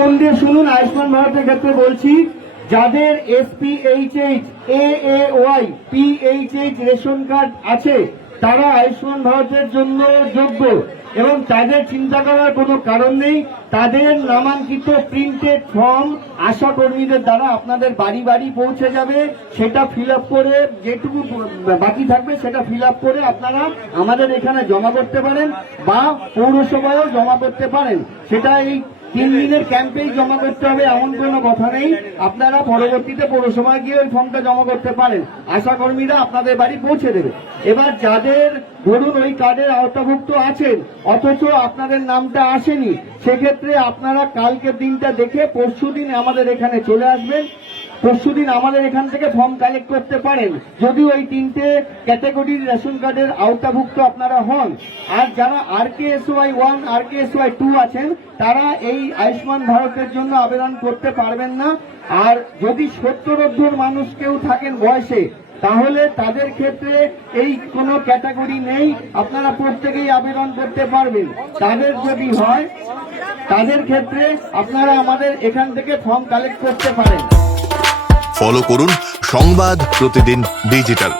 মন দিয়ে শুনুন, আয়ুষ্মান ভারতের ক্ষেত্রে বলছি, যাদের SPHH, AAY, PHH ration card আছে তারা আয়ুষ্মান ভারতের জন্য যোগ্য এবং তাদের চিন্তা করার কোনো কারণ নেই। তাদের নামাঙ্কিত প্রিন্টেড ফর্ম আশা কর্মীদের দ্বারা আপনাদের বাড়ি বাড়ি পৌঁছে যাবে। সেটা ফিল আপ করে, যেটুকু বাকি থাকবে সেটা ফিল আপ করে আপনারা আমাদের এখানে জমা করতে পারেন বা পৌরসভায়ও জমা করতে পারেন। সেটা এই 3 দিনের ক্যাম্পেই জমা করতে হবে এমন কোনো কথা নেই। আপনারা পরবর্তীতে পৌরসভায় গিয়ে ওই ফর্মটা জমা করতে পারেন, আশা কর্মীরা আপনাদের বাড়ি পৌঁছে দেবে। এবার যাদের ধরুন ওই কার্ডের আওতাভুক্ত আছেন অথচ আপনাদের নামটা আসেনি, সেক্ষেত্রে আপনারা কালকের দিনটা দেখে পরশুদিন আমাদের এখানে চলে আসবেন। পরশুদিন আমাদের এখান থেকে ফর্ম কালেক্ট করতে পারেন যদি ওই 3টে ক্যাটাগরির রেশন কার্ডের আওতাভুক্ত আপনারা হন। আর যারা RKSY 1, RKSY 2 আছেন তারা এই আয়ুষ্মান ভারতের জন্য আবেদন করতে পারবেন না। আর যদি 70 মানুষ কেউ থাকেন বয়সে, তাহলে তাদের ক্ষেত্রে এই কোনো ক্যাটাগরি নেই, আপনারা প্রত্যেকেই আবেদন করতে পারবেন। তাদের যদি হয় তাদের ক্ষেত্রে আপনারা আমাদের এখান থেকে ফর্ম কালেক্ট করতে পারেন। ফলো করুন সংবাদ প্রতিদিন ডিজিটাল।